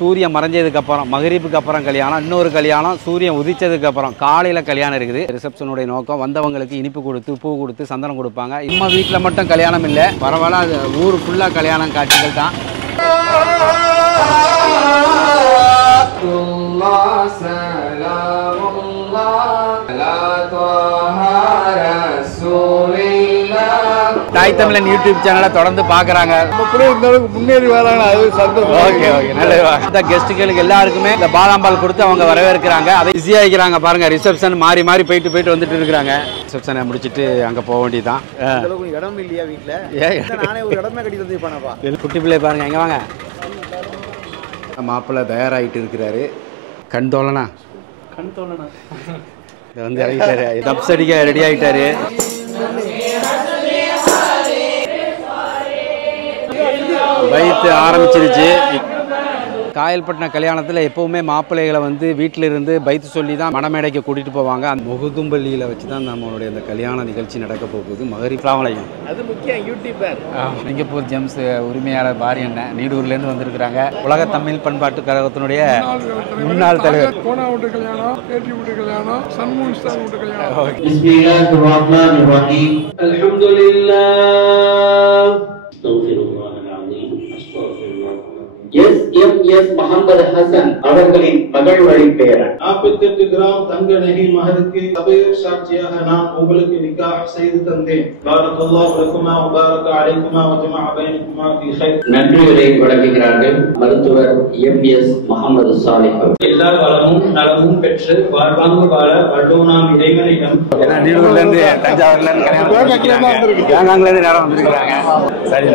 சூரியன் மறைஞ்சதுக்கு அப்புறம் மகரிப்புக்கு அப்புறம் கல்யாணம், இன்னொரு கல்யாணம் சூரியன் உதிச்சதுக்கு அப்புறம் காலையில கல்யாணம் இருக்குது. ரிசப்ஷனுடைய நோக்கம் வந்தவங்களுக்கு இனிப்பு கொடுத்து பூ கொடுத்து சந்தனம் கொடுப்பாங்க. நம்ம வீட்டில் மட்டும் கல்யாணம் இல்லை, பரவாயில்ல, அது ஊர் ஃபுல்லா கல்யாணம் காட்சிகள் தான். தாய் தமிழன் யூடியூப் சேனலை தொடர்ந்து பாக்குறாங்க, முன்னேறி வராங்க. அது சந்தோஷம். ஓகே ஓகே, நல்லது. இந்த கெஸ்ட்டுகளுக்கு எல்லாருக்குமே இந்த பாதாம் பால் கொடுத்து அவங்க வரவேற்கிறாங்க. அதை பிஸியா இருக்கிறாங்க பாருங்க. ரிசப்ஷன் மாறி மாறி போயிட்டு வந்துட்டு இருக்காங்க. ரிசப்ஷனை முடிச்சுட்டு அங்க போக வேண்டியதான். இடம் இல்லையா வீட்டுல? நானே ஒரு இடமே கட்டி தந்து பண்ணப்பா. குட்டி பிள்ளை பாருங்க, எங்க வாங்க. மாப்பிள்ளை தயாராகிட்டு இருக்கிறாரு. கண் தோழனா வந்து இறங்கிட்டாரு, டப்ஸ் அடிக்க ரெடி ஆகிட்டாரு. வயிற்று ஆரம்பிச்சிருச்சு. காயல்பட்டின கல்யாணத்தில் எப்போவுமே மாப்பிள்ளைகளை வந்து வீட்டில் இருந்து பைத்து சொல்லி தான் மணமேடைக்கு கூட்டிகிட்டு போவாங்க. அந்த முகுதும்பள்ளியில் வச்சு தான் நம்மளுடைய அந்த கல்யாண நிகழ்ச்சி நடக்க போகுது. மகரிப்லாமலையும் அது முக்கியம். யூடியூபர் சிங்கப்பூர் ஜெம்ஸ் உரிமையாளர் பாரி அண்ணன் நீடூர்லேருந்து வந்திருக்கிறாங்க. உலக தமிழ் பண்பாட்டு கழகத்தினுடைய முன்னாள் தலைவர். எஸ் முகமது ஹசன் அவர்களின் மகள் வழி பேரன். 48 கிராம் தங்க நகை மகருக்கு சபையில் சாட்சியாக நான் உங்களுக்கு நிக்காஹ் செய்து தந்தேன். பாரக்கல்லாஹு லக்குமா வ பாரக அலைக்குமா வ ஜமஅ பைனக்குமா ஃபீ கைர். நன்றியுரை வழங்குகிறார்கள் மருத்துவர் எஸ் முகமது சாலிஹ். எல்லா வளமும் நலமும் பெற்று வாழ்வாங்கு வாழ வல்லோனாம் இறைவனிடம். ஏன்னா நீடூர்லேருந்து தஞ்சாவூர்லேருந்து நேரம் வந்திருக்கிறாங்க. சரி,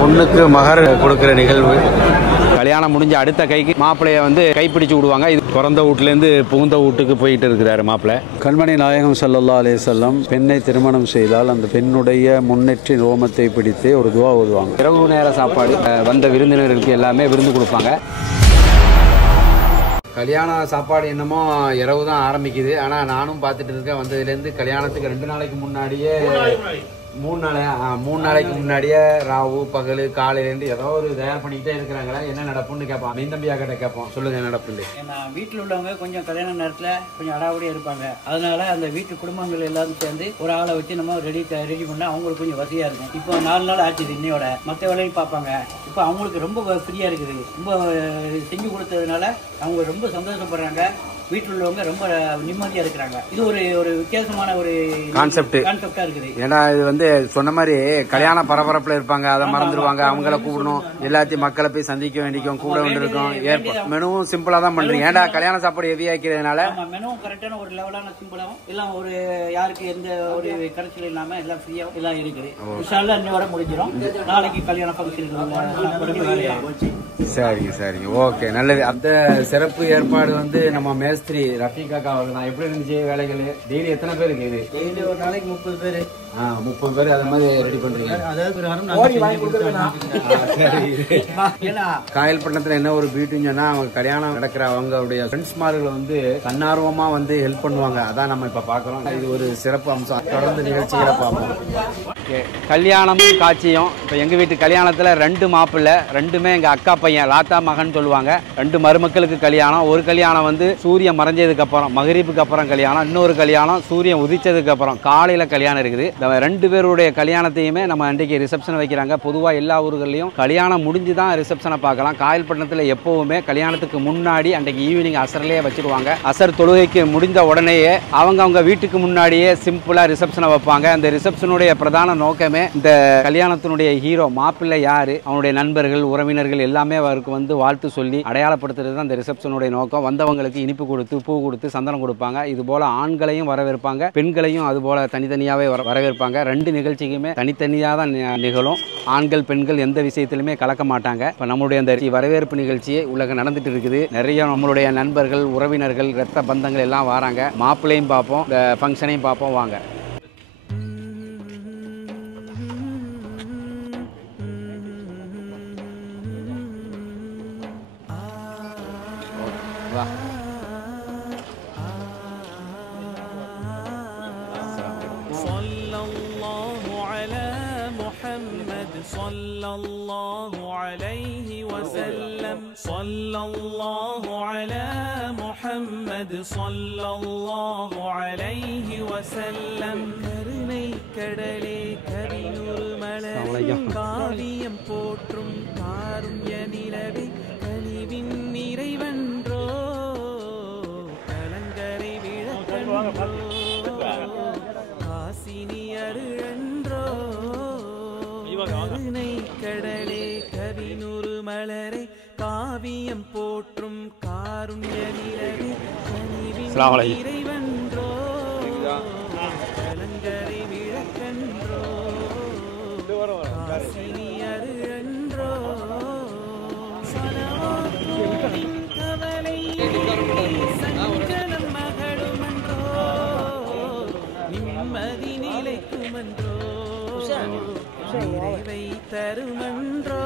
பொண்ணுக்கு மகர் கொடுக்குற நிகழ்வு. கல்யாணம் முடிஞ்ச அடுத்த கைக்கு மாப்பிள்ளைய வந்து கைப்பிடிச்சு விடுவாங்க. இது பிறந்த வீட்டிலேருந்து புகுந்த வீட்டுக்கு போயிட்டு இருக்கிறாரு மாப்பிள்ளை. கண்மணி நாயகம் ஸல்லல்லாஹு அலைஹி வஸல்லம் பெண்ணை திருமணம் செய்தால் அந்த பெண்ணுடைய முன்னெற்றி ரோமத்தை பிடித்து ஒரு துவா ஓதுவாங்க. இரவு நேர சாப்பாடு, வந்த விருந்தினர்களுக்கு எல்லாமே விருந்து கொடுப்பாங்க. கல்யாண சாப்பாடு என்னமோ இரவு தான் ஆரம்பிக்குது. ஆனால் நானும் பார்த்துட்டு இருக்கேன். வந்ததுலேருந்து கல்யாணத்துக்கு 2 நாளைக்கு முன்னாடியே 3 நாளைக்கு முன்னாடியே ராவு பகல் காலையிலேருந்து ஏதோ ஒரு தயார் பண்ணிக்கிட்டே இருக்கிறாங்களா. என்ன நடப்புன்னு கேட்போம். மீந்தம்பியா கிட்ட கேட்போம், சொல்லுங்க என்ன நடப்பு. ஏன்னா வீட்டில் உள்ளவங்க கொஞ்சம் கல்யாண நேரத்தில் கொஞ்சம் அடாவடியாக இருப்பாங்க. அதனால அந்த வீட்டு குடும்பங்கள் எல்லாரும் சேர்ந்து ஒரு ஆளை வச்சு நம்ம ரெடி பண்ணால் அவங்களுக்கு கொஞ்சம் வசதியாக இருக்கும். இப்போ 4 நாள் ஆச்சுது இன்னையோட. மற்ற வேலையும் பார்ப்பாங்க. இப்போ அவங்களுக்கு ரொம்ப ஃப்ரீயாக இருக்குது. ரொம்ப செஞ்சு கொடுத்ததுனால அவங்க ரொம்ப சந்தோஷப்படுறாங்க. வீட்டில் உள்ளவங்க ரொம்ப நிம்மதியா இருக்கிறாங்க. இது ஒரு வித்தியாசமான ஒரு கான்செப்டா இருக்குது. ஏன்னா இது வந்து சொன்ன மாதிரி கல்யாண பரபரப்புல இருப்பாங்க, அதை மறந்துடுவாங்க. அவங்கள கூப்பிடணும், எல்லாத்தையும் மக்களை போய் சந்திக்க வேண்டிக்கும், கூட வேண்டியிருக்கும். மெனுவும் சிம்பிளா தான் பண்றீங்க. ஏன்னா கல்யாண சாப்பாடு ஹெவி ஆக்கிறதுனால மெனுவும் கரெக்டான ஒரு லெவலான சிம்பிளாவும் எல்லாம் ஒரு யாருக்கு எந்த ஒரு கரைச்சல் இல்லாம எல்லாம் ஃப்ரீயா எல்லாம் இருக்குது. விஷால இன்னையோட முடிஞ்சிடும். நாளைக்கு கல்யாண ஃபங்க்ஷன். சரிங்க, ஓகே, நல்லது. அந்த சிறப்பு ஏற்பாடு வந்து நம்ம மேஸ்திரி ரஃபீகா அவர்கள் தான். எப்படி இருந்துச்சு வேலைகள்? டெய்லி எத்தனை பேருக்கு இது? டெய்லி ஒரு நாளைக்கு 30 பேர். 30 பேர் அது மாதிரி ரெடி பண்றீங்க. காயல்பட்டினத்துல என்ன ஒரு பியூட்டின்னு சொன்னா, அவங்க கல்யாணம் நடக்கிற அவங்களுடைய ஃப்ரெண்ட்ஸ்மார்கள் வந்து தன்னார்வமா வந்து ஹெல்ப் பண்ணுவாங்க. அதான் நம்ம இப்ப பாக்குறோம். இது ஒரு சிறப்பு அம்சம். தொடர்ந்து நிகழ்ச்சிகளை பார்ப்போம். கல்யாணமும் காட்சியும். இப்ப எங்க வீட்டு கல்யாணத்துல 2 மாப்பிள்ளை, 2மே எங்க அக்கா பையன், லாத்தா மகன் சொல்லுவாங்க. 2 மருமக்களுக்கு கல்யாணம். ஒரு கல்யாணம் வந்து சூரியன் மறைஞ்சதுக்கு அப்புறம் மகரிப்புக்கு அப்புறம் கல்யாணம், இன்னொரு கல்யாணம் சூரியன் உதிச்சதுக்கு அப்புறம் காலையில கல்யாணம் இருக்குது. 2 பேருடைய கல்யாணத்தையுமே நம்ம அன்றைக்கு ரிசப்ஷன் வைக்கிறாங்க. பொதுவாக எல்லா ஊர்களையும் கல்யாணம் முடிஞ்சு தான் ரிசப்ஷனை பார்க்கலாம். காயல்பட்டினத்தில் எப்பவுமே கல்யாணத்துக்கு முன்னாடி அன்றைக்கு ஈவினிங் அசர்லேயே வச்சிருவாங்க. அசர் தொழுகைக்கு முடிந்த உடனேயே அவங்க வீட்டுக்கு முன்னாடியே சிம்பிளா ரிசப்ஷனை வைப்பாங்க. அந்த ரிசப்ஷனுடைய பிரதான நோக்கமே இந்த கல்யாணத்தினுடைய ஹீரோ மாப்பிள்ளை யாரு, அவனுடைய நண்பர்கள் உறவினர்கள் எல்லாமே அவருக்கு வந்து வாழ்த்து சொல்லி அடையாளப்படுத்துறது தான் இந்த ரிசப்ஷனுடைய நோக்கம். வந்தவங்களுக்கு இனிப்பு கொடுத்து பூ கொடுத்து சந்தனம் கொடுப்பாங்க. இது போல ஆண்களையும் வரவேற்பாங்க, பெண்களையும் அது போல தனித்தனியாவே வரவேற்பாங்க. 2 நிகழ்ச்சிக்குமே தனித்தனியாக தான் நிகழும். ஆண்கள் பெண்கள் எந்த விஷயத்திலுமே கலக்க மாட்டாங்க. இப்போ நம்மளுடைய அந்த வரவேற்பு நிகழ்ச்சியே உலகம் நடந்துட்டு இருக்குது. நிறைய நம்மளுடைய நண்பர்கள் உறவினர்கள் இரத்த பந்தங்கள் எல்லாம் வராங்க. மாப்பிள்ளையும் பார்ப்போம், இந்த ஃபங்க்ஷனையும் பார்ப்போம். வாங்க. வா. صلى الله عليه وسلم. ஸல்லல்லாஹு அலா முஹம்மது ஸல்லல்லாஹு அலைஹி வஸல்லம். கருணை கடலே கவினூர் மலரே காவியம் போற்றும் காருண்ய நிலவே கனிவின் நிறைவன்றோ கலங்கரை விளக்கன்றோ காசினி அருளன்றோ. கருணை கடலே கவினூர் மலரே காவியம் போற்றும் காருண்ய நிலவே கனிவின் நிறைவன்றோ கலங்கரை விளக்கன்றோ காசினி அருளன்றோ. சலவாத்தோவின் கவலை சஞ்சலம் மகளுமன்றோ நிம்மதி நிலைக்குமன்றோ நிறைவை தருமன்றோ.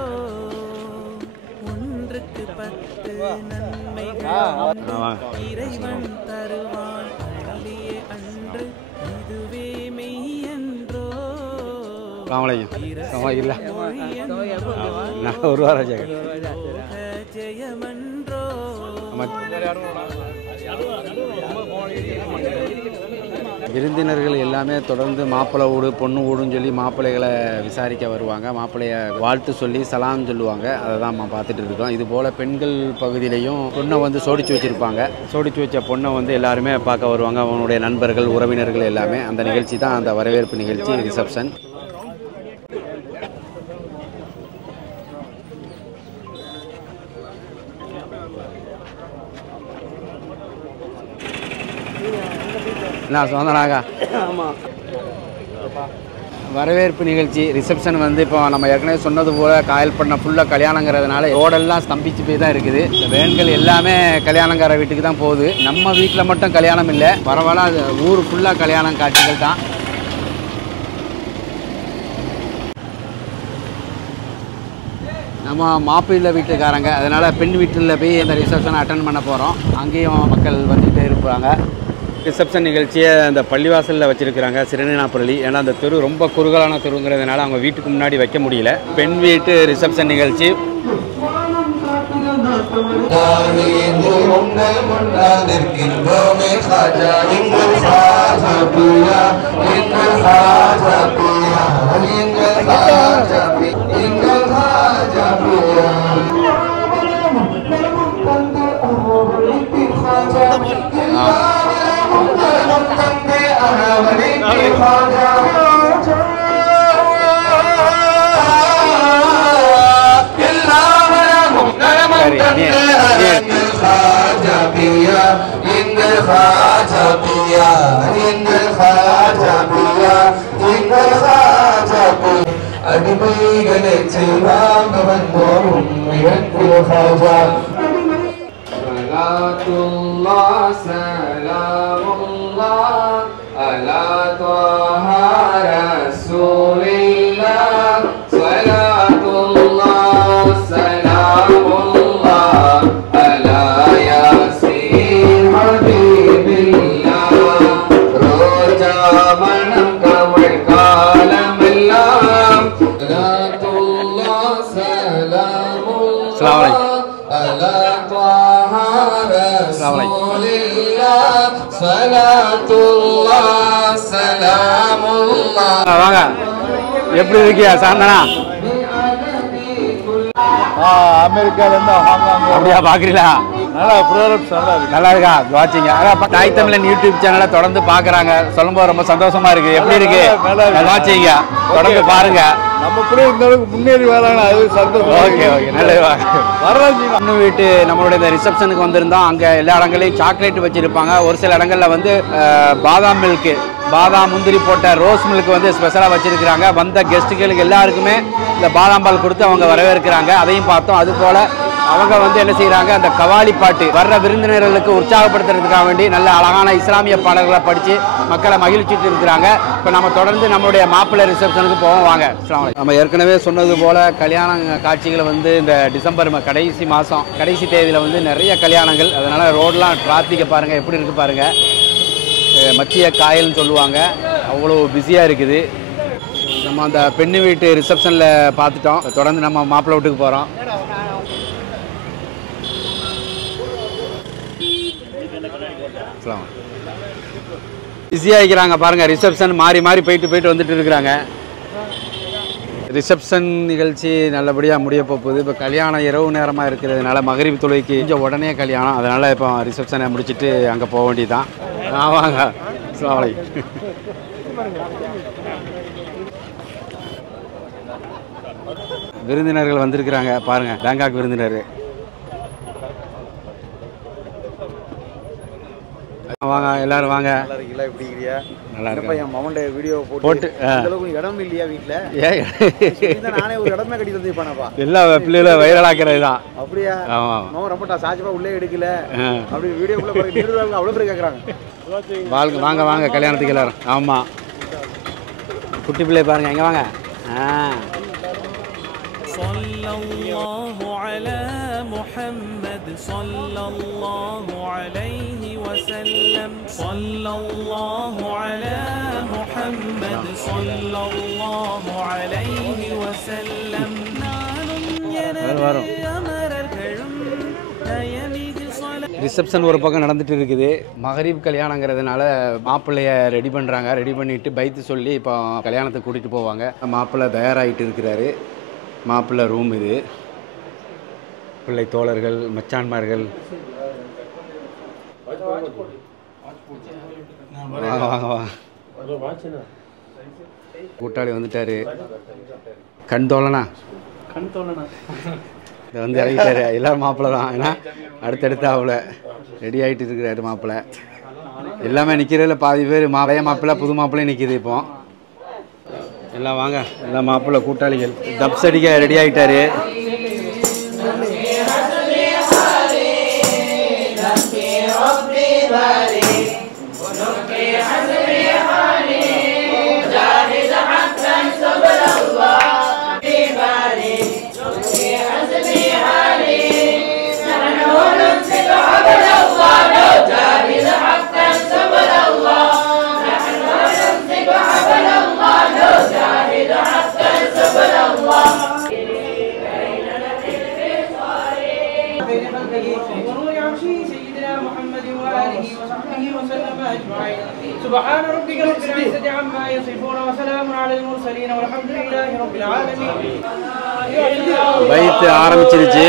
ஒன்றுக்கு 10 நன்மைகள் இறைவன் தருவான் அள்ளியே அன்று இதுவே மெய்யன்றோ. ஜெயமன்றோ. விருந்தினர்கள் எல்லாமே தொடர்ந்து மாப்பிள்ளை வீடு பொண்ணு வீடுன்னு சொல்லி மாப்பிள்ளைகளை விசாரிக்க வருவாங்க. மாப்பிள்ளைய வாழ்த்து சொல்லி சலாம் சொல்லுவாங்க. அதை தான் நம்ம பார்த்துட்டு இருக்கோம். இது போல் பெண்கள் பகுதியிலையும் பொண்ணை வந்து சோடிச்சு வச்சுருப்பாங்க. சோடிச்சு வச்ச பொண்ணை வந்து எல்லாருமே பார்க்க வருவாங்க. அவனுடைய நண்பர்கள் உறவினர்கள் எல்லாமே. அந்த நிகழ்ச்சி தான் அந்த வரவேற்பு நிகழ்ச்சி, ரிசப்ஷன். என்ன சொந்தனாக்கா? ஆமாம். வரவேற்பு நிகழ்ச்சி ரிசப்ஷன் வந்து இப்போ நம்ம ஏற்கனவே சொன்னது போல் காயல் பண்ண ஃபுல்லாக கல்யாணங்கிறதுனால ரோடெல்லாம் ஸ்தம்பிச்சு போய் தான் இருக்குது. வேன்கள் எல்லாமே கல்யாணங்கார வீட்டுக்கு தான் போகுது. நம்ம வீட்டில் மட்டும் கல்யாணம் இல்லை, பரவாயில்ல அது ஊர் ஃபுல்லாக கல்யாணம் காட்சிகள் தான். நம்ம மாப்பிள்ளை வீட்டுக்காரங்க, அதனால் பெண் வீட்டில் போய் அந்த ரிசப்ஷனை அட்டன் பண்ண போகிறோம். அங்கேயும் மக்கள் வந்துகிட்டே இருப்பாங்க. ரிசப்ஷன் நிகழ்ச்சியை அந்த பள்ளிவாசலில் வச்சுருக்கிறாங்க, சிறுநீனாப்பள்ளி. ஏன்னா அந்த தெரு ரொம்ப குறுகலான தெருங்கிறதுனால அவங்க வீட்டுக்கு முன்னாடி வைக்க முடியல. பெண் வீட்டு ரிசப்ஷன் நிகழ்ச்சி. அடிமைகளை செய்வாங்கவன் போரும் மிகக்குள் ஹாஜா. சலாத்துல்லாஹ் சலாமுல்லாஹ் அலா த்வாஹா ரசூலில்லாஹ். சலாத்துல்லாஹ் சலாமுல்லாஹ் அலா யாசீன் ஹபீபில்லாஹ். ரோஜா மனம் கமழ் காலமெல்லாம். சலாத்துல்லாஹ் சலாமுல்லாஹ் அலா த்வாஹா ரசூலில்லாஹ். சலாத்துல்லாஹ் சலாமுல்லாஹ். வாங்க, எப்படி இருக்கியா சாந்தனா? அமெரிக்காலேருந்து ஹாங்காங் அப்படியா பார்க்குறீங்களா? நல்லா ப்ரோக்ராம்ஸ் நல்லா இருக்கு. நல்லா இருக்கா? வாட்சிங்க. அதான் தாய் தமிழன் யூடியூப் சேனலை தொடர்ந்து பார்க்குறாங்க. சொல்லும்போது ரொம்ப சந்தோஷமா இருக்கு. எப்படி இருக்கு? வாட்சிங்க, தொடர்ந்து பாருங்க. நம்ம கூட இந்த அளவுக்கு முன்னேறி வராங்க, அது சந்தோஷம். ஓகே ஓகே, நல்லது. பொண்ணு வீட்டு நம்மளுடைய இந்த ரிசப்ஷனுக்கு வந்திருந்தோம். அங்கே எல்லா இடங்களையும் சாக்லேட் வச்சுருப்பாங்க. ஒரு சில இடங்களில் வந்து பாதாம் மில்க்கு, பாதாம் முந்திரி போட்ட ரோஸ் மில்க் வந்து ஸ்பெஷலாக வச்சுருக்கிறாங்க. வந்த கெஸ்ட்டுகளுக்கு எல்லாருக்குமே இந்த பாதாம் பால் கொடுத்து அவங்க வரவேற்கிறாங்க. அதையும் பார்த்தோம். அதுபோல் அவங்க வந்து என்ன செய்கிறாங்க, அந்த கவாலி பாட்டு வர்ற விருந்தினர்களுக்கு உற்சாகப்படுத்துறதுக்காக வேண்டி நல்ல அழகான இஸ்லாமிய பாடல்களை படித்து மக்களை மகிழ்ச்சிட்டு இருக்கிறாங்க. இப்போ நம்ம தொடர்ந்து நம்மளுடைய மாப்பிள்ளை ரிசப்ஷனுக்கு போவோம். வாங்க. நம்ம ஏற்கனவே சொன்னது போல் கல்யாண காட்சிகளை வந்து இந்த டிசம்பர் கடைசி மாதம் கடைசி தேதியில் வந்து நிறைய கல்யாணங்கள். அதனால் ரோடெலாம் டிராஃபிக்கை பாருங்கள் எப்படி இருக்குது பாருங்கள். மத்திய காயல்னு சொல்லுவாங்க, அவ்வளோ பிஸியாக இருக்குது. நம்ம அந்த பெண்ணு வீட்டு ரிசப்ஷனில் பார்த்துட்டோம். தொடர்ந்து நம்ம மாப்பிள்ளை வீட்டுக்கு போகிறோம். பிஸியாக இருக்கிறாங்க பாருங்கள். ரிசப்ஷன் மாறி மாறி போயிட்டு வந்துட்டு இருக்கிறாங்க. ரிசப்ஷன் நிகழ்ச்சி நல்லபடியாக முடிய போகுது. இப்போ கல்யாணம் இரவு நேரமாக இருக்கிறதுனால மகரிப் தொழுகைக்கு கொஞ்சம் உடனே கல்யாணம், அதனால் இப்போ ரிசப்ஷனை முடிச்சுட்டு அங்கே போக வேண்டியதுதான். வாங்க. அஸ்ஸலாமு அலைக்கும். விருந்தினர்கள் வந்திருக்கிறாங்க பாருங்கள். பேங்காக் விருந்தினர். வாங்க எல்லாரும் வாங்க. நல்லா எப்படி இருக்கிறியா? நல்லா இருக்கு. என் மவன்ட வீடியோ போட்டு அளவுக்கு இடம் இல்லையா வீட்டில்? நானே ஒரு இடமே கட்டி தந்துப்பானப்பா. எல்லா பிள்ளைகளை வைரலாக்குறது தான். அப்படியா? மவன் ரொம்ப சாட்சிப்பா உள்ளே எடுக்கல அப்படி வீடியோக்குள்ள அவ்வளோ பேர் கேட்குறாங்க. வாங்க வாங்க கல்யாணத்துக்கு எல்லாரும். ஆமாம், குட்டி பிள்ளை பாருங்க. எங்கே வாங்க. ஸல்லல்லாஹு அலா முஹம்மத் ஸல்லல்லாஹு அலைஹி வஸல்லம் ஸல்லல்லாஹு அலா முஹம்மத் ஸல்லல்லாஹு அலைஹி வஸல்லம் நானும் எனது அமரர்களும் தயமிகு ஸலா. ரிசப்ஷன் ஒரு பக்கம் நடந்துட்டு இருக்குது. மகரிப் கல்யாணங்கிறதுனால மாப்பிள்ளைய ரெடி பண்ணுறாங்க. ரெடி பண்ணிவிட்டு பைத்து சொல்லி இப்போ கல்யாணத்துக்கு கூட்டிகிட்டு போவாங்க. மாப்பிள்ளை தயாராகிட்டு இருக்கிறாரு. மாப்பிள்ளை ரூம் இது. பிள்ளை தோழர்கள், மச்சான்மார்கள் வாங்க வாங்க வாங்க. கூட்டாளி வந்துட்டாரு. கண் தோழனா இதை வந்து இறங்கிட்டாரு. எல்லோரும் மாப்பிள்ளை தான். ஏன்னா அடுத்தடுத்து அவளை ரெடி ஆகிட்டு இருக்கிறாரு மாப்பிள்ளை. எல்லாமே நிற்கிறதுல பாதி பேர் பழைய மாப்பிள்ளை புது மாப்பிள்ளையும் நிற்கிது. இப்போ எல்லாம் வாங்க. எல்லாம் மாப்பிள்ளை கூட்டாளிகள். தப்ஸ் அடிக்க ரெடி ஆகிட்டாரு. سبحان ربك رب العزة عما يصفون وسلام على المرسلين والحمد لله رب العالمين. பைத்து ஆரம்பிச்சிருச்சு.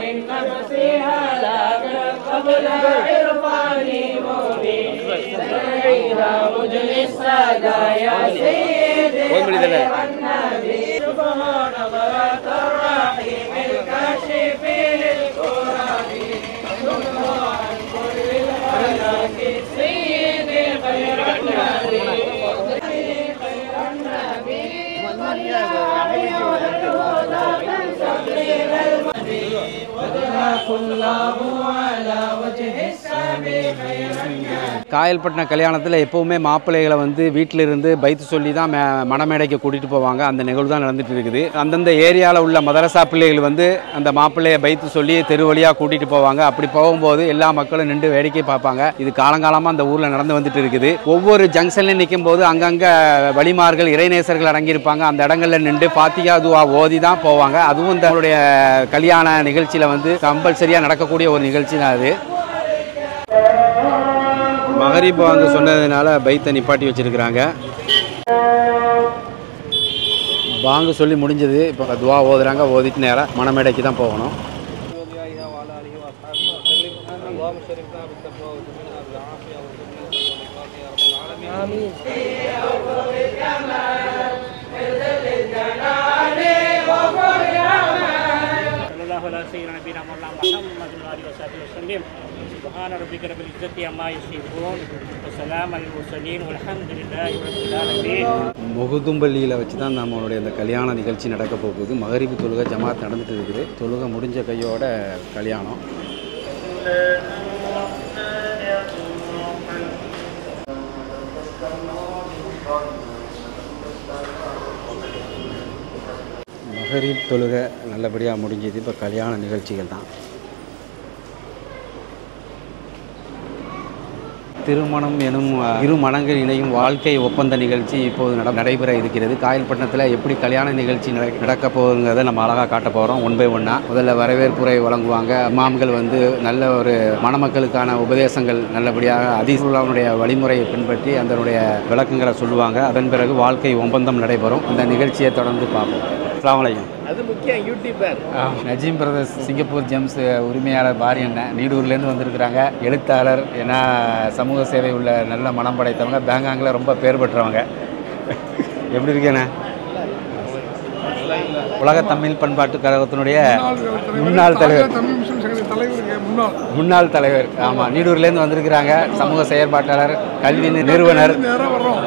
من نفسها لكن قبل عرفاني مبين سيدها مجلي السادة يا سيدي خير النبي سبحان نظرات الرحيم الكاشف للكرام عن كل الهلاك سيدي خير النبي خير النبي காயல்பட்டின கல்யாணத்தில் எப்போவுமே மாப்பிள்ளைகளை வந்து வீட்டில் இருந்து பைத்து சொல்லி தான் மணமேடைக்கு கூட்டிகிட்டு போவாங்க. அந்த நிகழ்வு தான் நடந்துட்டு இருக்குது. அந்தந்த ஏரியாவில் உள்ள மதரசா பிள்ளைகள் வந்து அந்த மாப்பிள்ளையை பைத்து சொல்லி தெரு வழியாக கூட்டிகிட்டு போவாங்க. அப்படி போகும்போது எல்லா மக்களும் நின்று வேடிக்கை பார்ப்பாங்க. இது காலங்காலமாக அந்த ஊரில் நடந்து வந்துட்டு இருக்குது. ஒவ்வொரு ஜங்ஷன்லையும் நிற்கும் போது அங்கங்கே வழிமார்கள், இறைநேசர்கள் அடங்கியிருப்பாங்க. அந்த இடங்களில் நின்று ஃபாத்திஹா துஆ ஓதி தான் போவாங்க. அதுவும் இந்த கல்யாண நிகழ்ச்சியில் வந்து கம்பல்சரியாக நடக்கக்கூடிய ஒரு நிகழ்ச்சி தான் அது. மகரிப் வாங்க சொன்னதுனால பைத்தை நிப்பாட்டி வச்சிருக்கிறாங்க. பாங்கு சொல்லி முடிஞ்சது. இப்போ துவா ஓதுறாங்க. ஓதிட்டு நேரம் மணமேடைக்கு தான் போகணும். سبحان ربك رب العزة عما يصفون وسلام على المرسلين والحمد لله رب العالمين. முகுதும்பள்ளியில் வச்சு தான் நம்மளுடைய இந்த கல்யாண நிகழ்ச்சி நடக்க போகுது. மகரிபு தொழுகை ஜமாத் நடந்துட்டு இருக்குது. தொழுகை முடிஞ்ச கையோட கல்யாணம். மகரீப் தொழுகை நல்லபடியாக முடிஞ்சது. இப்போ கல்யாண நிகழ்ச்சிகள் தான். திருமணம் எனும் இரு மனங்கள் இணையும் வாழ்க்கை ஒப்பந்த நிகழ்ச்சி இப்போது நடைபெற இருக்கிறது. காயல்பட்டினத்தில் எப்படி கல்யாண நிகழ்ச்சி நடக்க போகுங்கிறத நம்ம அழகாக காட்ட போகிறோம். ஒன் பை ஒன்னாக. முதல்ல வரவேற்புரை வழங்குவாங்க. இமாம்கள் வந்து நல்ல ஒரு மணமக்களுக்கான உபதேசங்கள் நல்லபடியாக ஹதீஸுல்லாஹ்வுடைய வழிமுறையை பின்பற்றி அதனுடைய விளக்கங்களை சொல்லுவாங்க. அதன் பிறகு வாழ்க்கை ஒப்பந்தம் நடைபெறும். அந்த நிகழ்ச்சியை தொடர்ந்து பார்ப்போம். அஸ்ஸலாமு அலைக்கும். அது முக்கியம். YouTuber Najeem brothers Singapore gems உரிமையாளர் பாரி அண்ணன் நீடூர்லேருந்து வந்திருக்கிறாங்க. எழுத்தாளர், ஏன்னா சமூக சேவை உள்ள நல்ல மனம் படைத்தவங்க. பேங்காங்கில் ரொம்ப பேர் பெற்றவங்க. எப்படி இருக்கேண்ணே? உலக தமிழ் பண்பாட்டு கழகத்தினுடைய முன்னாள் தலைவர். ஆமாம், நீடூர்லேருந்து வந்திருக்கிறாங்க. சமூக செயற்பாட்டாளர், கல்வி நிறுவனர்.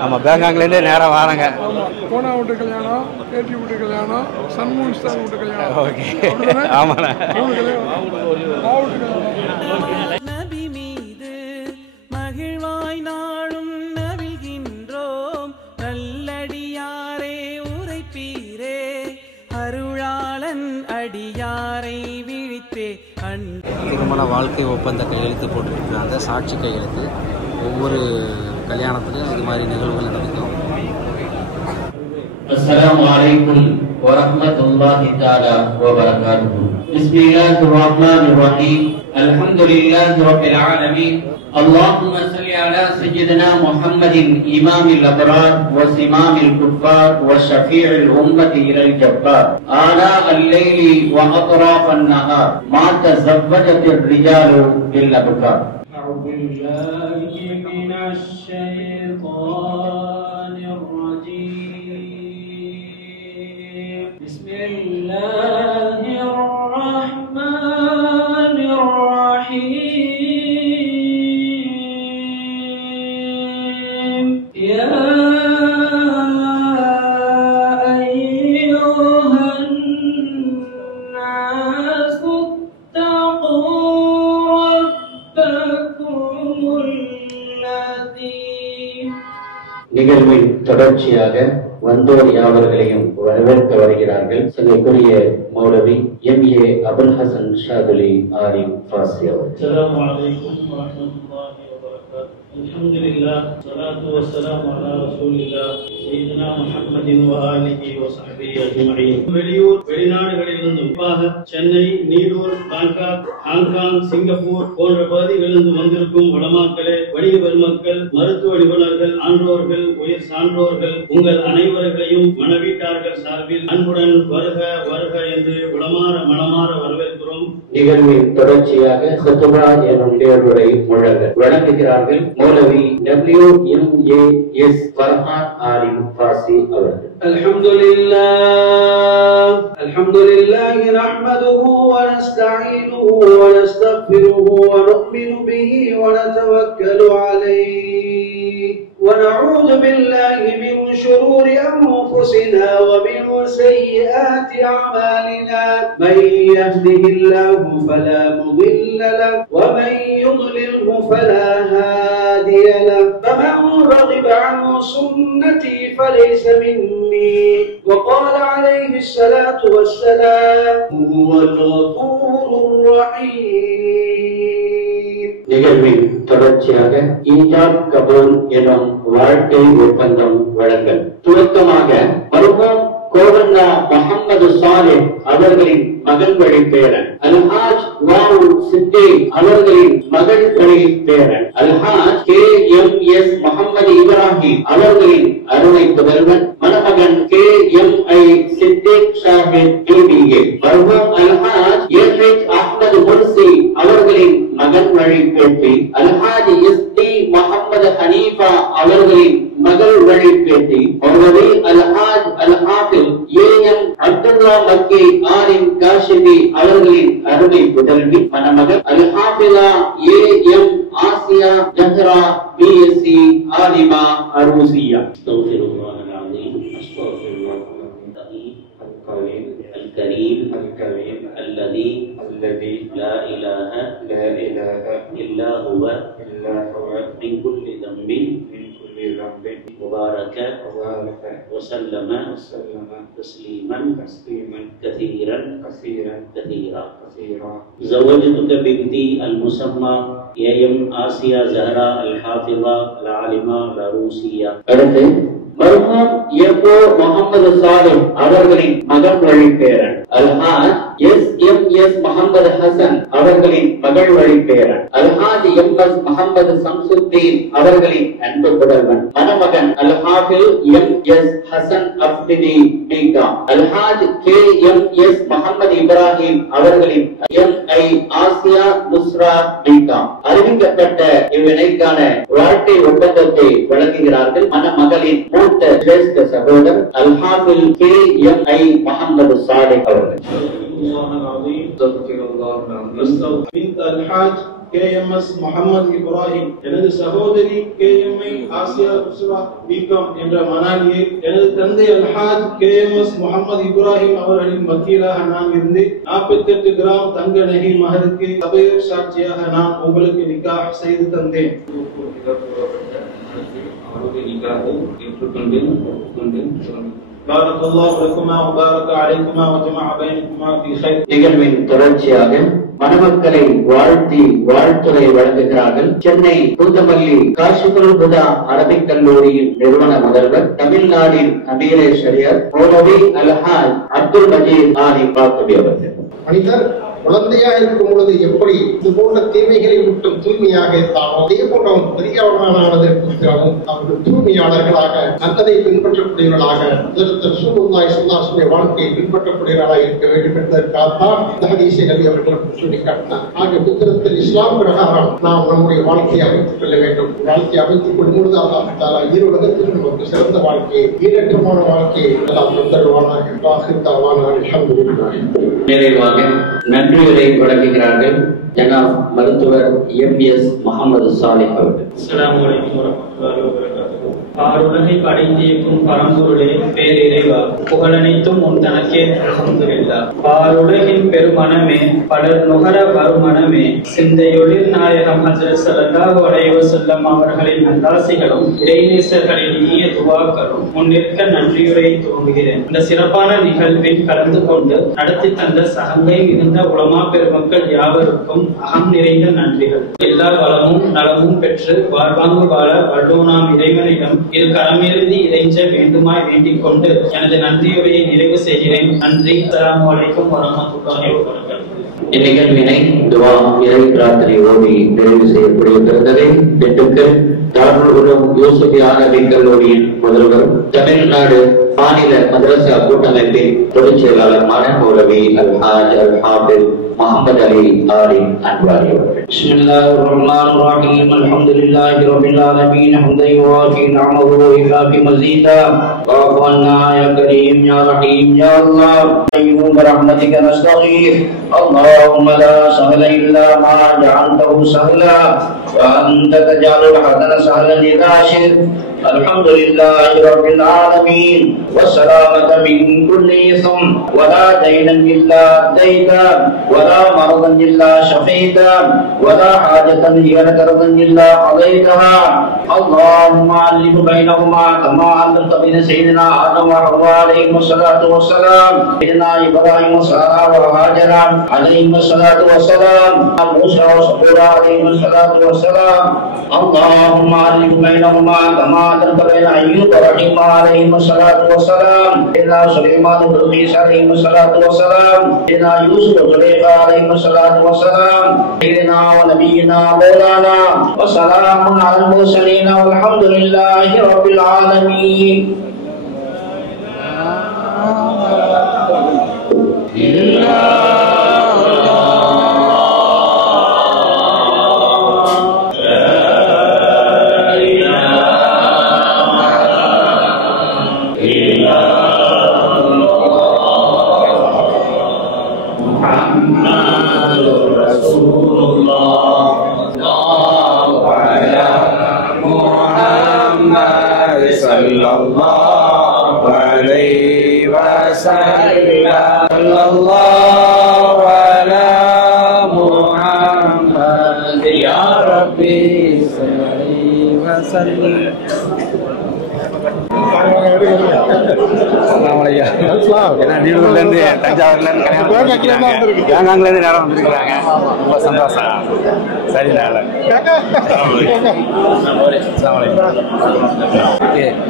ஆமாம், பேங்காங்லேருந்து நேராக வராங்க. ஓகே, ஆமாண்ணா. நபி மீது மகிழ்வாய் நாளும் நவில்கின்றோம். நல்லடியாரே உரைப்பீரே, அருளாளன் அடியாரை விழித்தே. திருமண வாழ்க்கை ஒப்பந்த கையெழுத்து போட்டுருக்காங்க. சாட்சி கையெழுத்து. ஒவ்வொரு கல்யாணத்துலையும் இது மாதிரி நிகழ்வுகள் நடக்கும். السلام عليكم ورحمة الله تعالى وبركاته. بسم الله الرحمن الرحيم. الحمد لله رب العالمين. اللهم صل على سيدنا محمد إمام الأبرار وسمام الكفار وشفيع الأمة إلى الجبار. آناء الليل وأطراف النهار ما تزوجت الرجال بالأبكار. أعوذ بالله من الشيطان الرجيم. بسم الله الرحمن الرحيم. يا أيها الناس اتقوا ربكم الذي. நிகழ்வின் தொடர்ச்சியாக வந்தோர் யாவர்களையும் வரவேற்க வருகிறார்கள். சங்கைக்குரிய மௌலவி எம்.ஏ. அபுல் ஹசன் ஷாதுலி ஆரிஃப் ஃபாசி அவர்கள். السلام عليكم ورحمة الله وبركاته. الحمد لله والصلاة والسلام على رسول الله سيدنا محمد وآله وصحبه أجمعين. வெளியூர் வெளிநாடுகளிலிருந்து குறிப்பாக Chennai, Needur, Bangkok, Hong Kong, Singapore போன்ற பகுதிகளிலிருந்து வந்திருக்கும் உலமாக்களே, வணிக பெருமக்கள், மருத்துவ நிபுணர்கள், ஆன்றோர்கள், உயர் சான்றோர்கள், உங்கள் அனைவர்களையும் மணவீட்டார்கள் சார்பில் அன்புடன் வருக வருக என்று மனமாற வரவேற்கிறோம். நிகழ்வின் தொடர்ச்சியாக சுத்துபா எனும் நிகழ்வுரை வழங்குகிறார்கள் மௌலவி WMAS ஃபர்ஹான் ஆரிஃப் ஃபாசி அவர்கள். அல்ஹம்துலில்லாஹ் நஹ்மதுஹு வ நஸ்தஈனுஹு வ நஸ்தக்ஃபிருஹு வ நு'மினு பிஹி வ நதவக்கலு அலைஹி வ நஊது பில்லாஹி மின் ஷுரூரி அன்ஃபுஸினா வ மின் சய்யிஆத்தி அஅமாலினா மன் யஹ்திஹில்லாஹு ஃபலா முضل லஹு வ மன் யுضللஹு ஃபலா ஹாதிய லஹு ஃபமன் ரகிப அன் சுன்னதி ஃபலைஸ மின்னி وقال عليه الصلاة والسلام هو الغفور الرحيم. நிகழ்வின் தொடர்ச்சியாக ஈஜாப் கபூல் எனும் வாழ்க்கை ஒப்பந்தம் வழங்கல். துவக்கமாக மருமம் கோவண்ணா முகமது சாலிஹ் அவர்களின் மகன் வழி பேரன் அல்ஹாஜ் வாவு சித்தே அவர்களின் மகள் வழி பேரன் அல்ஹாஜ் KMS முகமது இப்ராஹிம் அவர்களின் அருமை புதல்வன் மணமகன் KMI சித்திக் ஷாஹித் BBA. மருமம் அல்ஹாஜ் ஏஹெச் அஹ்மது முர்சி அவர்களின் மகன் வழி பேத்தி அல்ஹாஜ் SD முகமது ஹனீஃபா அவர்களின் மகள் வழி பேத்தி மௌலவி அல்ஹாஜ் அல்-ஹாஃபில் AM அப்துல்லா மக்கி ஆரிஃப் காஷிபி அவர்களின் அருமை புதல்வி மணமகள் அல்-ஹாஃபிலா AM ஆசியா ஜஹ்ரா BSc ஆலிமா அரூசியா. அஸ்தக்ஃபிருல்லாஹ் அல்-அஸீம் அஸ்தக்ஃபிருல்லாஹ் القويم الكريم الذي لا إله إلا هو من كل ذنب مبارك وسلم تسليما كثيرا زوجتك بنتي المسمى AM آسيا زهرا الحافظة العالمة العروسية. அடுத்து மர்ஹூம் ஏகோ முகமது சாலிஹ் அவர்களின் மகன் வழி பேரன் அல்ஹாஜ் SMS முகமது ஹசன் அவர்களின் மகள் வழி பேரன் அல்ஹாஜ் MS முகமது சம்சுத்தீன் அவர்களின் அன்பு புதல்வன் மணமகன் அல்ஹாஃபில் MS ஹசன் அப்திதி பீகா அல்ஹாஜ் KMS முகமது இப்ராஹிம் அவர்களின் MI ஆசியா நுஸ்ரா பீகா. அறிவிக்கப்பட்ட இவ்வினைக்கான வாழ்க்கை ஒப்பந்தத்தை வழங்குகிறார்கள் மணமகளின் மூத்த சிரேஷ்ட சகோதரர் அல்ஹாஃபில் KMI முகமது சாலிஹ் அவர்கள். அல்ஹாஜ் KMS முகமது இப்ராஹிம் எனது சகோதரி KMI ஆசியா நுஸ்ரா பீகாம் என்ற மணாலியை எனது தந்தை அல்ஹாஜ் KMS முகமது இப்ராஹிம் அவர்களின் வக்கீலாக நான் இருந்து 48 கிராம் தங்க நகை மகருக்கு சபையோர் சாட்சியாக நான் உங்களுக்கு நிக்காஹ் செய்து தந்தேன். நிகழ்வின் தொடர்ச்சியாக மணமக்களை வாழ்த்தி வாழ்த்துறை வழங்குகிறார்கள் சென்னை பூந்தமல்லி காஷிபுல் ஹுதா அரபிக் கல்லூரியின் நிறுவன முதல்வர் தமிழ்நாட்டின் அமீரே ஷரியர் மௌலவி அல்ஹாஜ் அப்துல் மஜீத் ஆலி பாக்கவி அவர்கள். மனிதர் குழந்தையா இருக்கும் பொழுது எப்படி இது போன்ற தீமைகளை விட்டும் தூய்மையாக இருந்தாலும் அதே போன்ற அவன் பெரியவர்களானதற்கு பிறகும் அவர்கள் தூய்மையாளர்களாக நல்லதை பின்பற்றக்கூடியவர்களாக வாழ்க்கையை பின்பற்றக்கூடியவர்களாக இருக்க வேண்டும் என்பதற்காகத்தான் இந்த ஹதீஸை அவர்களுக்கு சொல்லி காட்டினார். ஆக புத்தகத்தில் இஸ்லாம் பிரகாரம் நாம் நம்முடைய வாழ்க்கையை அமைத்துக் கொள்ள வேண்டும். வாழ்க்கையை அமைத்துக் கொள்ளும் பொழுது அல்லாஹ் ஈருலகத்தில் நமக்கு சிறந்த வாழ்க்கையை ஈரற்றமான வாழ்க்கையை எல்லாம் தந்தருவானாக. நிறைவாக நன்றியுரை வழங்குகிறார்கள் ஜனாப் மருத்துவர் MS முகமது சாலிஹ் அவர்கள். அஸ்ஸலாமு அலைக்கும் வரஹ்மத்துல்லாஹி வபரகாத்துஹு. பாருலகை படைத்திருக்கும் பரம்பொருளே பேரிறைவா, புகழனைத்தும் உன் தனக்கே அல்ஹம்துலில்லாஹ். பாருலகின் பெருமனமே பலர் நுகர வருமனமே சிந்தையொளிர் நாயகம் ஹஜ்ரத் ஸல்லல்லாஹு அலைஹி வஸல்லம் அவர்களின் நல்லாசிகளும் இறைநேசர்களின் இனிய துவாக்களும் முன்னிற்க நன்றியுரை துவங்குகிறேன். இந்த சிறப்பான நிகழ்வில் கலந்து கொண்டு நடத்தி தந்த சகங்கை மிகுந்த உலமா பெருமக்கள் யாவருக்கும் அகம் நிறைந்த நன்றிகள். எல்லா வளமும் நலமும் பெற்று வாழ்வாங்கு வாழ வல்லோனாம் இறைவனிடம் இரு கரமிருந்து இறைஞ்ச வேண்டுமாய் வேண்டிக் கொண்டு எனது நன்றியுரையை நிறைவு செய்கிறேன். நன்றி. அஸ்ஸலாமு அலைக்கும் வரஹ்மத்துல்லாஹி வபரகாத்துஹு. இந்நிகழ்வினை துவா இறை பிரார்த்தனை ஓடி நிறைவு செய்யப்படுகிறது. திண்டுக்கல் தாருல் உலூம் யூசுஃப் அரபிக் கல்லூரியின் முதல்வர் தமிழ்நாடு மாநில மதரசா கூட்டமைப்பின் பொதுச் செயலாளர் மௌலவி அல்ஹாஜ் அல்-ஹாஃபிஸ் முஹம்மது அலி ஆலி அன்வாரி அவர்கள். பிஸ்மில்லாஹிர் ரஹ்மானிர் ரஹீம். அல்ஹம்துலில்லாஹி ரப்பில் ஆலமீன். ஹம்தன் யுவாஃபி நிஅமஹு வ யுகாஃபி மஸீதா. வஅஃபு அன்னா யா கரீம் யா ரஹீம் யா அல்லாஹ். அய்யூப برحمتك نستغيث. اللهم لا سهل إلا ما جعلته سهلا وأنت تجعل الحزن سهلا إذا شئت. الحمد لله رب العالمين والسلامة من كل إثم ولا دينا إلا أديته ولا مرضا إلا شفيته ولا حاجة هي لك رضا إلا قضيتها. اللهم ألف بينهما كما علمت بين سيدنا آدم وحواء عليهم الصلاة والسلام سيدنا إبراهيم وسارة وهاجر عليهم الصلاة والسلام موسى وصبورا عليهم الصلاة والسلام. اللهم ألف بينهما كما علمت بين أيوب ورحيم عليهم الصلاة والسلام سيدنا سليمان وبلقيس عليهم الصلاة والسلام سيدنا يوسف وزليخا عليهم الصلاة والسلام سيدنا ونبينا مولانا وسلام على المرسلين والحمد لله رب العالمين. Sallallahu ஏன்னா நீடூர்லேருந்து தஞ்சாவூர்லேருந்து வேங்காங்லேருந்து நேரம் வந்துருக்குறாங்க. ரொம்ப சந்தோஷம். சரி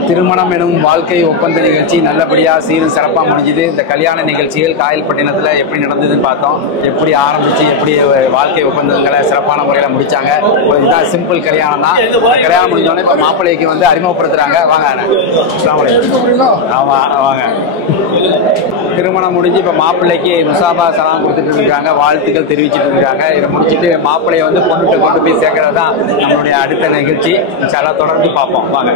திருமணம் எனும் வாழ்க்கை ஒப்பந்த நிகழ்ச்சி நல்லபடியாக சீரும் சிறப்பாக முடிஞ்சுது. இந்த கல்யாண நிகழ்ச்சிகள் காயல்பட்டினத்தில் எப்படி நடந்ததுன்னு பார்த்தோம். எப்படி ஆரம்பித்து எப்படி வாழ்க்கை ஒப்பந்தங்களை சிறப்பான முறையில் முடித்தாங்க. இதுதான் சிம்பிள் கல்யாணம் தான். கல்யாணம் முடிஞ்சோடனே இப்போ மாப்பிள்ளைக்கு வந்து அறிமுகப்படுத்துகிறாங்க. வாங்க. ஆமாம் வாங்க. திருமணம் முடிஞ்சு இப்போ மாப்பிள்ளைக்கு முசாபா சலாம் கொடுத்துட்டு இருக்காங்க. வாழ்த்துக்கள் தெரிவிச்சுட்டு இருக்காங்க. இதை முடிச்சுட்டு மாப்பிள்ளையை வந்து பொண்ணுகிட்ட கொண்டு போய் சேர்க்கறது தான் நம்மளுடைய அடுத்த நிகழ்ச்சி. இன்ஷால்லா தொடர்ந்து பார்ப்போம். வாங்க.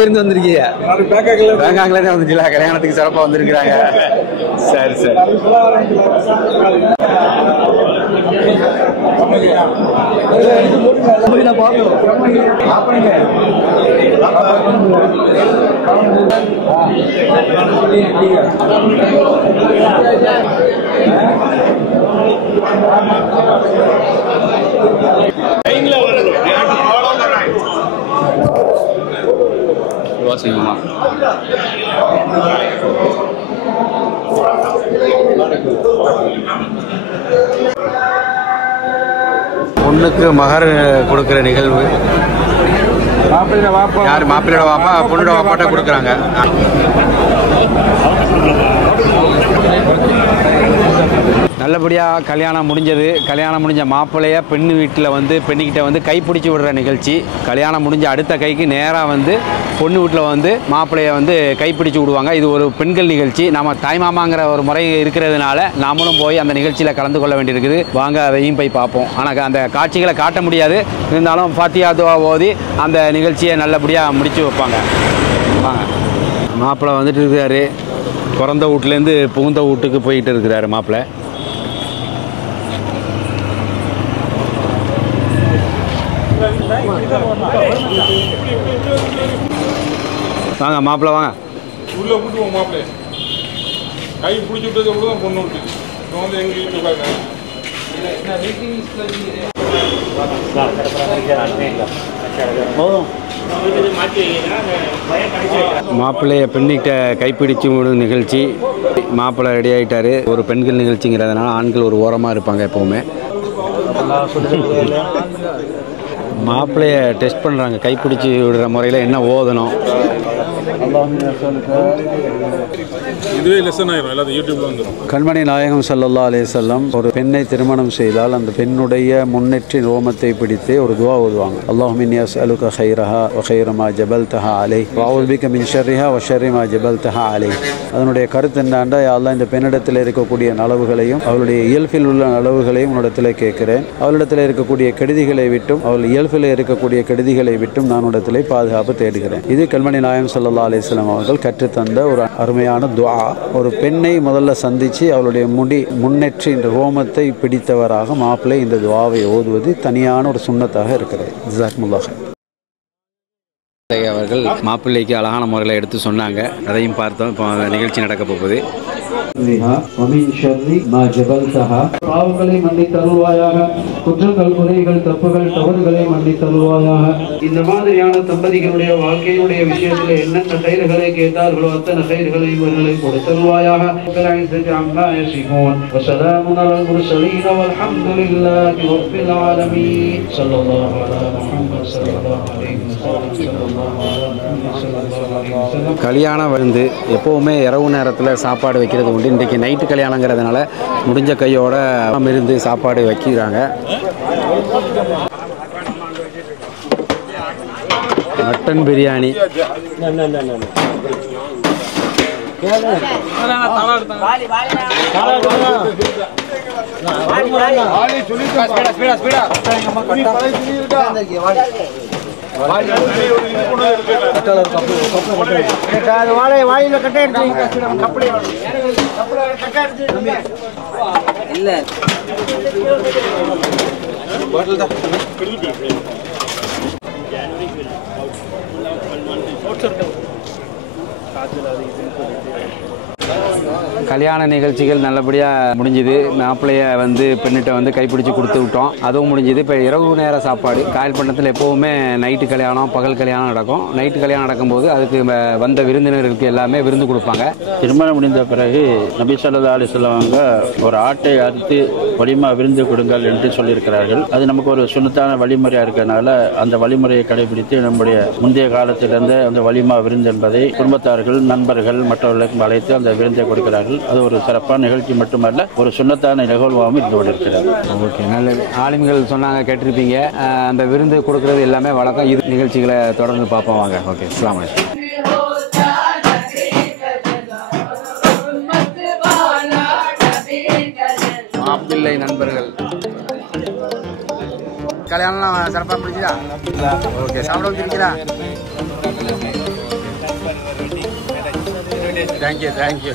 இருந்து வந்திருக்கீங்க? பேங்காக்ல வந்துட்டீங்களா? கல்யாணத்துக்கு சிறப்பா வந்திருக்கிறாங்க. சரி சரி. யோசிக்குமா? பொண்ணுக்கு மகர் கொடுக்கிற நிகழ்வு. யார் மாப்பிள்ளையோட வாப்பா பொண்ணோட வாப்பாட்ட கொடுக்குறாங்க. நல்லபடியாக கல்யாணம் முடிஞ்சது. கல்யாணம் முடிஞ்ச மாப்பிள்ளைய பெண்ணு வீட்டில் வந்து பெண்ணுக்கிட்ட வந்து கைப்பிடிச்சி விடுற நிகழ்ச்சி. கல்யாணம் முடிஞ்ச அடுத்த கைக்கு நேராக வந்து பொண்ணு வீட்டில் வந்து மாப்பிள்ளைய வந்து கைப்பிடிச்சி விடுவாங்க. இது ஒரு பெண்கள் நிகழ்ச்சி. நம்ம தாய்மாமாங்கிற ஒரு முறை இருக்கிறதுனால நாமளும் போய் அந்த நிகழ்ச்சியில் கலந்து கொள்ள வேண்டியிருக்குது. வாங்க அதையும் போய் பார்ப்போம். ஆனால் அந்த காட்சிகளை காட்ட முடியாது. இருந்தாலும் ஃபாத்தியா துஆ ஓதி அந்த நிகழ்ச்சியை நல்லபடியாக முடித்து வைப்பாங்க. வாங்க. மாப்பிள்ளை வந்துட்டு இருக்கிறாரு. பிறந்த வீட்டிலேருந்து புகுந்த வீட்டுக்கு போயிட்டு இருக்கிறாரு மாப்பிள்ளை. வாங்க மாப்பிள்ளை வாங்க. உள்ள கூட்டுவோம் மாப்பிள்ளை. கை பிடிச்சி விட்டது கூட தான் பொண்ணு விட்டு வந்து எங்க வீட்டுக்காங்க. மாப்பிள்ளைய பெண்ணிட்ட கைப்பிடிச்சு விடும் நிகழ்ச்சி. மாப்பிள்ளை ரெடி ஆகிட்டாரு. ஒரு பெண்கள் நிகழ்ச்சிங்கிறதுனால ஆண்கள் ஒரு ஓரமாக இருப்பாங்க எப்போவுமே. மாப்பிள்ளைய டெஸ்ட் பண்ணுறாங்க. கைப்பிடிச்சி விடுற முறையில் என்ன ஓதணும். இதுவே லெசன் ஆயிரும். எல்லாத்தையும் யூடியூப்ல வந்துடும். கண்மணி நாயகம் ஸல்லல்லாஹு அலைஹி வஸல்லம் ஒரு பெண்ணை திருமணம் செய்தால் அந்த பெண்ணுடைய முன்னெற்றி ரோமத்தை பிடித்து ஒரு துஆ ஓதுவாங்க. அல்லாஹும்ம இன்னி அஸ்அலுக கைரஹா வ கைர மா ஜபல்தஹா அலைஹி வ அஊது பிக மின் ஷர்ரிஹா வ ஷர்ரி மா ஜபல்தஹா அலைஹி. அதனுடைய கருத்து என்னண்டா, யா அல்லாஹ் இந்த பெண்ணிடத்தில் இருக்கக்கூடிய நலவுகளையும் அவளுடைய இயல்பில் உள்ள நலவுகளையும் உன்னிடத்தில் கேட்கிறேன். அவளிடத்தில் இருக்கக்கூடிய கெடுதிகளை விட்டும் அவள் இயல்பில் இருக்கக்கூடிய கெடுதிகளை விட்டும் நான் உன்னிடத்தில் பாதுகாப்பு தேடுகிறேன். இது கண்மணி நாயகம் ஸல்லல்லாஹு அலைஹி வஸல்லம் அவர்கள் கற்றுத்தந்த ஒரு அருமையான துஆ. ஒரு பெண்ணை முதல்ல சந்தித்து அவளுடைய முன்னெற்றி ரோமத்தை பிடித்தவராக மாப்பிள்ளை இந்த துஆவை ஓதுவது தனியான ஒரு சுன்னத்தாக இருக்கிறது. ஜஸாக்குமுல்லாஹ். அவர்கள் மாப்பிள்ளைக்கு அழகான முறையில் எடுத்து சொன்னாங்க. அதையும் பார்த்தோம். இப்போ நிகழ்ச்சி நடக்க போகுது. பாவங்களை மன்னித்தருள்வாயாக, குற்றங்கள் குறைகள் தப்புகள் தவறுகளை மன்னித்தருள்வாயாக. இந்த மாதிரியான தம்பதிகளுடைய வாழ்க்கையுடைய விஷயத்தில் என்னென்ன கயிறுகளை கேட்டார்களோ அத்தனை கயிறுகளை இவர்களை கொடுத்தருள்வாயாக. கல்யாணம் வந்து எப்போவுமே இரவு நேரத்தில் சாப்பாடு வைக்கிறது உண்டு. இன்றைக்கி நைட்டு கல்யாணங்கிறதுனால முடிஞ்ச கையோட இருந்து சாப்பாடு வைக்கிறாங்க. மட்டன் பிரியாணி. வாயில கட்டை இல்ல கல்யாண நிகழ்ச்சிகள் நல்லபடியாக முடிஞ்சுது. மாப்பிள்ளைய வந்து பெண்ணிட்ட வந்து கைப்பிடிச்சு கொடுத்து விட்டோம், அதுவும் முடிஞ்சுது. இப்போ இரவு நேர சாப்பாடு காயல்பட்டினத்தில் எப்போவுமே நைட்டு கல்யாணம் பகல் கல்யாணம் நடக்கும். நைட்டு கல்யாணம் நடக்கும்போது அதுக்கு வந்த விருந்தினர்களுக்கு எல்லாமே விருந்து கொடுப்பாங்க. திருமணம் முடிந்த பிறகு நபி ஸல்லல்லாஹு அலைஹி வஸல்லம் அவங்க ஒரு ஆட்டை அறுத்து வலிமா விருந்து கொடுங்கள் என்று சொல்லியிருக்கிறார்கள். அது நமக்கு ஒரு சுன்னத்தான வழிமுறையாக இருக்கிறதுனால அந்த வழிமுறையை கடைபிடித்து நம்முடைய முந்தைய காலத்திலிருந்து அந்த வலிமா விருந்து என்பதை குடும்பத்தார்கள் நண்பர்கள் மற்றவர்களுக்கும் அழைத்து அந்த விருந்தை கொடுக்கிறார்கள். அது ஒரு சிறப்பான நிகழ்ச்சி மட்டுமல்ல, ஒரு சுன்னத்தான நிகழ்வாகவும் இருந்து கொண்டிருக்கிறது. ஓகே, நல்லது. ஆலிம்கள் சொன்னாங்க, கேட்டிருப்பீங்க. அந்த விருந்து கொடுக்கறது எல்லாமே வழக்கம். இது நிகழ்ச்சிகளை தொடர்ந்து பார்ப்போம் வாங்க. ஓகே, அஸ்ஸலாமு அலைக்கும். மாப்பிள்ளை நண்பர்கள் கல்யாணம்லாம் சிறப்பாக முடிஞ்சுதா? ஓகே, சாப்பிட வந்துருக்கீங்களா? தேங்க்யூ.